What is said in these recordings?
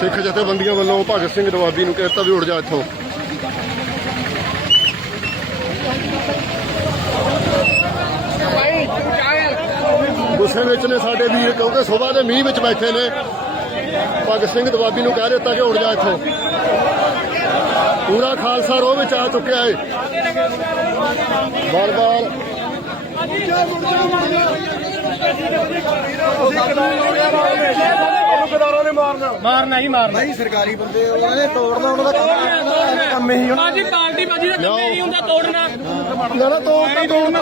ਸਿੱਖ ਜਥੇਬੰਦੀਆਂ ਵੱਲੋਂ ਭਗਤ ਸਿੰਘ ਦਵਾਬੀ ਨੂੰ ਕਹਿਤਾ ਵੀ ਉੱਡ ਜਾ ਇੱਥੋਂ। ਗੁੱਸੇ ਵਿੱਚ ਨੇ ਸਾਡੇ ਵੀਰ, ਕਿਉਂਕਿ ਸਵੇਰ ਦੇ ਮੀਂਹ ਵਿੱਚ ਬੈਠੇ ਨੇ। ਭਗਤ ਸਿੰਘ ਦਵਾਬੀ ਨੂੰ ਕਹਿ ਦਿੱਤਾ ਕਿ ਉੱਡ ਜਾ ਇੱਥੋਂ। ਪੂਰਾ ਖਾਲਸਾ ਰੋਹ ਵਿੱਚ ਆ ਚੁੱਕਿਆ ਏ। ਬਾਰ ਬਾਰ ਮਾਰਨਾ ਹੀ ਮਾਰਨਾ। ਨਹੀਂ ਸਰਕਾਰੀ ਬੰਦੇ ਉਹਨਾਂ ਨੇ ਤੋੜਨਾ ਉਹਨਾਂ ਦਾ ਕੰਮ ਹੀ ਹੁਣ ਬਾਜੀ ਪਾਰਟੀ ਬਾਜੀ ਦਾ ਕੰਮ ਨਹੀਂ ਹੁੰਦਾ ਤੋੜਨਾ। ਨਾ ਨਾ ਤੋੜ ਤਾਂ ਤੋੜਨਾ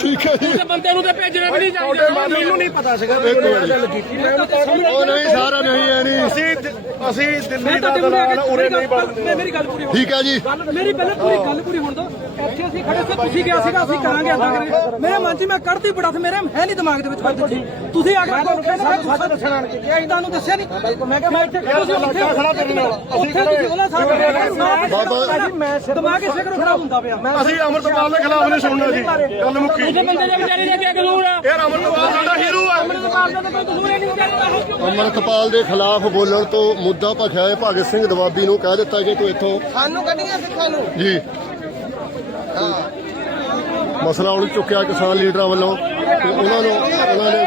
ਠੀਕ ਹੈ ਜੀ। ਤੇ ਬੰਦੇ ਨੂੰ ਤੇ ਭੇਜਣਾ ਵੀ ਨਹੀਂ ਚਾਹੀਦਾ। ਮੈਨੂੰ ਨਹੀਂ ਪਤਾ ਸੀਗਾ ਇੱਕ ਮਿੰਟ ਗੱਲ ਕੀਤੀ। ਮੈਂ ਉਹਨੂੰ ਕਹਿ ਉਹ ਨਹੀਂ ਸਾਰਾ ਨਹੀਂ ਐ ਨਹੀਂ। ਅਸੀਂ ਅਸੀਂ ਦਿੱਲੀ ਮੈਂ ਦਾ ਤੁਹਾਡੇ ਮੁੰਡੇ ਦਲਾਲ ਉਰੇ ਨਹੀਂ ਮੈਂ ਮੇਰੀ ਗੱਲ ਪੂਰੀ ਹੋਣ ਠੀਕ ਹੈ ਜੀ। ਗੱਲ ਮੇਰੀ ਪਹਿਲਾਂ ਪੂਰੀ ਗੱਲ ਪੂਰੀ ਹੋਣ ਦੋ ਇੱਥੇ ਅਸੀਂ ਖੜੇ ਸੀ ਤੁਸੀਂ ਕਿਹਾ ਸੀਗਾ ਅਸੀਂ ਕਰਾਂਗੇ ਏਦਾਂ ਕਰਾਂਗੇ। ਮੇਰੇ ਮਨ 'ਚ ਮੈਂ ਕੱਢਦੀ ਬੜਾ ਸੀ ਮੇਰੇ ਹੈ ਨਹੀਂ ਦਿਮਾਗ ਦੇ ਵਿੱਚ ਦਿੱਤੀ ਤੁਸੀਂ ਆ ਕੇ ਤੁਹਾਨੂੰ ਕਹਿੰਦੇ ਸੱਚ ਦੱਸਣਾ ਨਹੀਂ ਕਿਹਾ ਤੁਹਾਨੂੰ ਦੱਸਿਆ ਨਹੀਂ। ਮੈਂ ਕਿਹਾ ਮੈਂ ਇੱਥੇ ਖੜਾ ਸੀ ਉੱਥੇ ਖੜਾ ਤੇਰੇ ਨਾਲ। ਉੱਥੇ ਤੁਸੀਂ ਉਹਨਾਂ ਸਾਹਮਣੇ ਬਾਬਾ ਮੈਂ ਦਿਮਾਗ ਇਸੇ ਕਰੋ ਖੜਾ ਹੁੰਦਾ ਪਿਆ। ਅਸੀਂ ਅਮਰਤਪਾਲ ਦੇ ਖਿਲਾਫ ਨਹੀਂ ਸੁਣਨਾ ਜੀ ਗੱਲ ਮੁੱਕੀ। ਉਹਦੇ ਬੰਦੇ ਦੇ ਵਿਚਾਰੇ ਦਾ ਕੀ ਕਸੂਰ ਆ। ਯਾਰ ਅਮਰਤਪਾਲ ਸਾਡਾ ਹੀਰੋ ਆ। ਅਮਰਤਪਾਲ ਦਾ ਕੋਈ ਕਸੂਰ ਹੀ ਨਹੀਂ ਵਿਚਾਰੇ ਅਮਰਤਪਾਲ ਦੇ ਖਿਲਾਫ ਬੋਲਣ ਤੋਂ ਮੁੱਦਾ ਭਖਿਆ ਹੈ। ਭਗਤ ਸਿੰਘ ਦਵਾਬੀ ਨੂੰ ਕਹਿ ਦਿੱਤਾ ਕਿ ਤੂੰ ਇੱਥੋਂ ਸਾਨੂੰ ਕੱਢੀਆਂ ਸਿੱਖਾਂ ਨੂੰ। ਜੀ। ਮਸਲਾ ਉਲ ਚੁੱਕਿਆ ਕਿਸਾਨ ਲੀਡਰਾਂ ਵੱਲੋਂ ਤੇ ਉਹਨਾਂ ਨੂੰ ਉਹਨਾਂ ਨੇ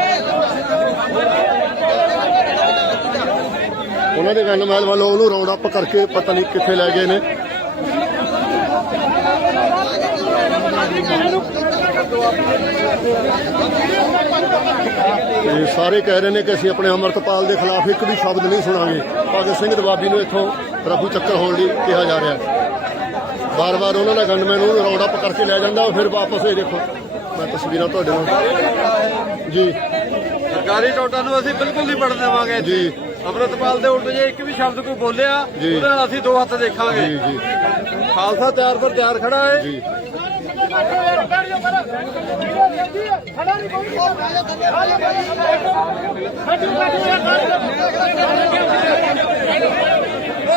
ਉਹਨਾਂ ਦੇ ਗਨਮੈਲ ਵੱਲੋਂ ਉਹਨੂੰ ਰਾਉਂਡ ਅਪ ਕਰਕੇ ਪਤਾ ਨਹੀਂ ਕਿੱਥੇ ਲੈ ਗਏ ਨੇ। ਤੇ ਸਾਰੇ ਕਹਿ ਰਹੇ ਨੇ ਕਿ ਅਸੀਂ ਆਪਣੇ ਅਮਰਤਪਾਲ ਦੇ ਖਿਲਾਫ ਇੱਕ ਵੀ ਸ਼ਬਦ ਨਹੀਂ ਸੁਣਾਂਗੇ। ਭਗਤ ਸਿੰਘ ਦਵਾਬੀ ਨੂੰ ਇੱਥੋਂ ਰਫੂ ਚੱਕਰ ਹੋਣ ਲਈ ਕਿਹਾ ਜਾ ਰਿਹਾ ਹੈ। ਬਾਰ-ਬਾਰ ਉਹਨਾਂ ਦਾ ਗਨਮੈਨ ਉਹਨੂੰ ਰਾਉਂਡ ਅਪ ਕਰਕੇ ਲੈ ਜਾਂਦਾ ਫਿਰ ਵਾਪਸ ਇਹ ਦੇਖੋ। ਮੈਂ ਤਸਵੀਰਾਂ ਤੁਹਾਡੇ ਨਾਲ ਜੀ। ਸਰਕਾਰੀ ਟੋਟਾ ਨੂੰ ਅਸੀਂ ਬਿਲਕੁਲ ਨਹੀਂ ਪੜਨ ਦੇਵਾਂਗੇ ਜੀ। ਅਮਰਤਪਾਲ ਦੇ ਉਲਟ ਜੇ ਇੱਕ ਵੀ ਸ਼ਬਦ ਕੋਈ ਬੋਲਿਆ ਜੀ। ਉਹਦੇ ਨਾਲ ਅਸੀਂ ਦੋ ਹੱਥ ਦੇਖਾਂਗੇ। ਜੀ ਜੀ। ਖਾਲਸਾ ਤਿਆਰ ਪਰ ਤਿਆਰ ਖੜਾ ਹੈ ਜੀ।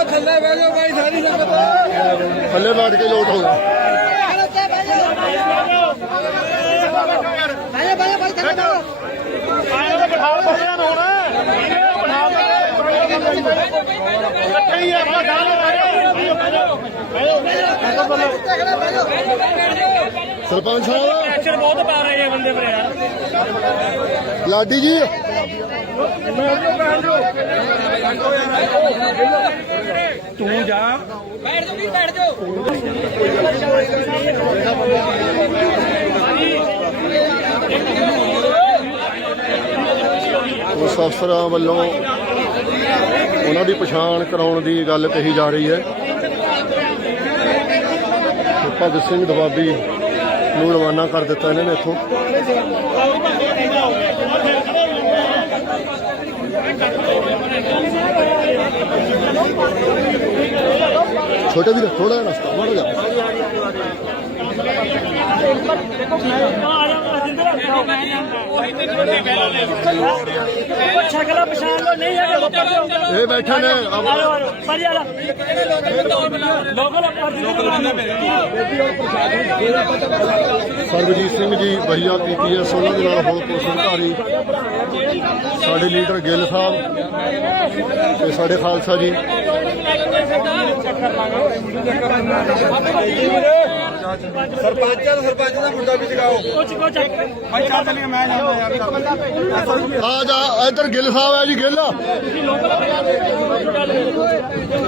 ਥੱਲੇ ਬਹਿ ਜਾਓ ਬਾਈ ਸਾਰੀ ਸੰਗਤ ਥੱਲੇ ਬੈਠ ਕੇ ਲੋਟ ਹੋਣਾ ਸਰਪੰਚ ਸਾਹਿਬ ਐਕਸ਼ਨ ਬਹੁਤ ਪਾ ਰਹੇ ਆ ਬੰਦੇ ਪਰ ਯਾਰ ਲਾਡੀ ਜੀ ਤੂੰ ਜਾ। ਉਸ ਅਫਸਰਾਂ ਵੱਲੋਂ ਉਹਨਾਂ ਦੀ ਪਛਾਣ ਕਰਾਉਣ ਦੀ ਗੱਲ ਕਹੀ ਜਾ ਰਹੀ ਹੈ। ਭਗਤ ਸਿੰਘ ਦਵਾਬੀ ਨੂੰ ਰਵਾਨਾ ਕਰ ਦਿੱਤਾ ਇਹਨਾਂ ਨੇ ਇੱਥੋਂ। ਛੋਟੇ ਵੀਰ ਥੋੜਾ ਜਿਹਾ ਰਸਤਾ, ਮਾੜਾ ਜਾ ਛਕਲਾ ਪਛਾਣ ਲੋ ਨਹੀਂ ਹੈਗੇ ਇਹ ਬੈਠੇ ਨੇ। ਪਰ ਯਾਰ ਲੋਕਲ ਸਰਬਜੀਤ ਸਿੰਘ ਜੀ, ਬਹੀਆ ਪੀਪੀਐਸ ਉਹਨਾਂ ਦੇ ਨਾਲ ਹੋਰ ਪੁਲਿਸ ਅਧਿਕਾਰੀ। ਸਾਡੇ ਲੀਡਰ ਗਿੱਲ ਸਾਹਿਬ ਤੇ ਸਾਡੇ ਖਾਲਸਾ ਜੀ। ਸਰਪੰਚ ਆ, ਸਰਪੰਚ ਦਾ ਮੁੰਡਾ ਵੀ ਜਗਾਓ ਭਾਈ ਚੱਲ ਚਲੀਏ ਮੈਂ ਜਾਂਦਾ ਯਾਰ। ਆ ਜਾ ਇੱਧਰ ਗਿੱਲ ਸਾਹਿਬ ਹੈ ਜੀ ਗਿੱਲ।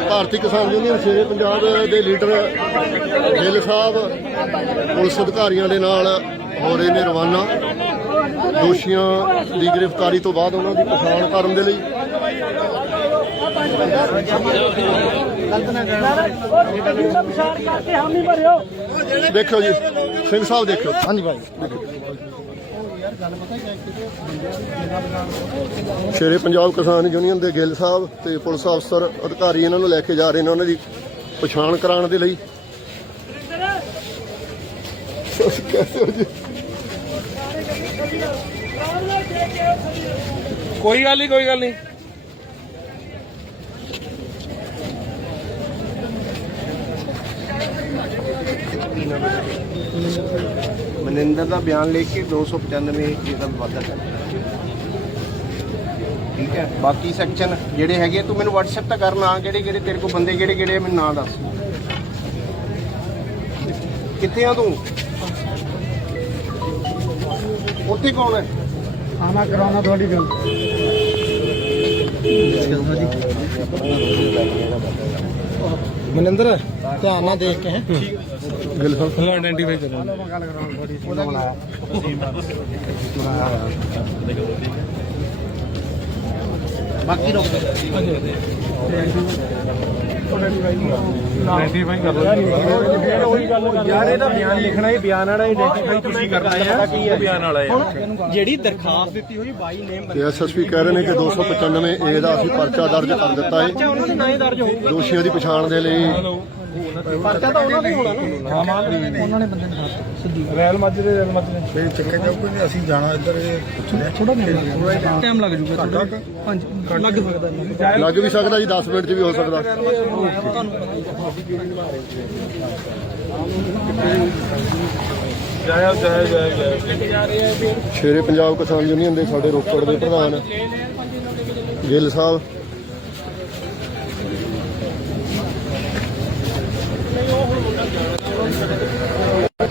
ਭਾਰਤੀ ਕਿਸਾਨ ਯੂਨੀਅਨ ਸ਼ੇਰੇ ਪੰਜਾਬ ਦੇ ਲੀਡਰ ਗਿੱਲ ਸਾਹਿਬ ਪੁਲਿਸ ਅਧਿਕਾਰੀਆਂ ਦੇ ਨਾਲ ਹੋ ਰਹੇ ਨੇ ਰਵਾਨਾ। ਦੋਸ਼ੀਆਂ ਦੀ ਗ੍ਰਿਫਤਾਰੀ ਤੋਂ ਬਾਅਦ ਉਹਨਾਂ ਦੀ ਪਛਾਣ ਕਰਨ ਦੇ ਲਈ ਪਛਾਣ ਕਰਕੇ ਹਾਮੀ ਭਰਿਓ ਦੇਖੋ ਜੀ, ਸਿੰਘ ਸਾਹਿਬ ਦੇਖੋ ਹਾਂਜੀ ਭਾਈ। ਸ਼ੇਰੇ ਪੰਜਾਬ ਕਿਸਾਨ ਯੂਨੀਅਨ ਦੇ ਗਿੱਲ ਸਾਹਿਬ ਤੇ ਪੁਲਿਸ ਅਫਸਰ, ਅਧਿਕਾਰੀ ਇਹਨਾਂ ਨੂੰ ਲੈ ਕੇ ਜਾ ਰਹੇ ਨੇ ਉਹਨਾਂ ਦੀ ਪਛਾਣ ਕਰਾਉਣ ਦੇ ਲਈ। ਕੋਈ ਗੱਲ ਨਹੀਂ ਕੋਈ ਗੱਲ ਨਹੀਂ ਮਨਿੰਦਰ ਦਾ ਬਿਆਨ ਲੈ ਕੇ 295 ਏ ਦਾ ਵਾਅਦਾ ਕਰ ਠੀਕ ਹੈ? ਬਾਕੀ ਸੈਕਸ਼ਨ ਜਿਹੜੇ ਹੈਗੇ ਤੂੰ ਮੈਨੂੰ WhatsApp ਤਾਂ ਕਰ ਨਾਂ ਕਿਹੜੇ ਕਿਹੜੇ ਤੇਰੇ ਕੋਲ ਬੰਦੇ ਕਿਹੜੇ ਕਿਹੜੇ ਮੈਨੂੰ ਨਾਂ ਦੱਸ। ਕਿੱਥੇ ਆ ਤੂੰ? ਉੱਥੇ ਕੌਣ ਹੈ? ਆਣਾ ਕਰਾਉਣਾ ਤੁਹਾਡੀ ਗੱਲ। ਮਨਿੰਦਰ ਧਿਆਨ ਨਾਲ ਦੇਖ ਕੇ ਹੈ। ਗਿੱਲ ਸਾਹਿਬ ਚਲੋ ਆਇਡੈਂਟੀਫਾਈ ਕਰੋ ਆਇਡੈਂਟੀਫਾਈ ਕਰ ਲਓ ਯਾਰ ਇਹਦਾ ਬਿਆਨ ਲਿਖਣਾ ਹੀ ਬਿਆਨ ਵਾਲਾ ਆਈਡੈਂਟੀਫਾਈ ਤੁਸੀਂ ਕਰਦੇ ਆ ਕੀ ਹੈ? ਬਿਆਨ ਵਾਲਾ ਹੈ। ਜਿਹੜੀ ਦਰਖਾਸਤ ਦਿੱਤੀ ਹੋਈ 22 ਨੇਮ ਤੇ ਐਸਐਸਪੀ ਕਹਿ ਰਹੇ ਨੇ ਕਿ 295 ਏ ਦਾ ਅਸੀਂ ਪਰਚਾ ਦਰਜ ਕਰ ਦਿੱਤਾ ਹੈ। ਹੀ ਦੋਸ਼ੀਆਂ ਦੀ ਪਛਾਣ ਦੇ ਲਈ ਪਰਚਾ ਤਾਂ ਉਹਨਾਂ ਦਾ ਹੀ ਹੋਣਾ ਨਾ ਉਹਨਾਂ ਨੇ ਬੰਦੇ ਨੂੰ ਸਿੱਧੀ ਰੈਲ ਮਾਜਰੇ ਰੈਲ ਮਾਜਰੇ। ਫਿਰ ਚੱਕੇ ਜਾਊਗਾ ਨਹੀਂ ਅਸੀਂ ਜਾਣਾ ਇੱਧਰ। ਇਹ ਪੁੱਛਦੇ ਥੋੜਾ ਟਾਈਮ ਲੱਗ ਜੂਗਾ ਥੋੜਾ ਹਾਂਜੀ ਲੱਗ ਸਕਦਾ ਇੰਨਾ। ਲੱਗ ਵੀ ਸਕਦਾ ਜੀ 10 ਮਿੰਟ 'ਚ ਵੀ ਹੋ ਸਕਦਾ। ਜਾਇਆ ਜਾਇਆ ਜਾਇਆ। ਸ਼ੇਰੇ ਪੰਜਾਬ ਕਿਸਾਨ ਯੂਨੀਅਨ ਦੇ ਸਾਡੇ ਰੋਪੜ ਦੇ ਪ੍ਰਧਾਨ ਗਿੱਲ ਸਾਹਿਬ। ਉਹ ਹੁਣ ਮੁੰਡਾ ਜਾਣਾ ਚਾਹੁੰਦਾ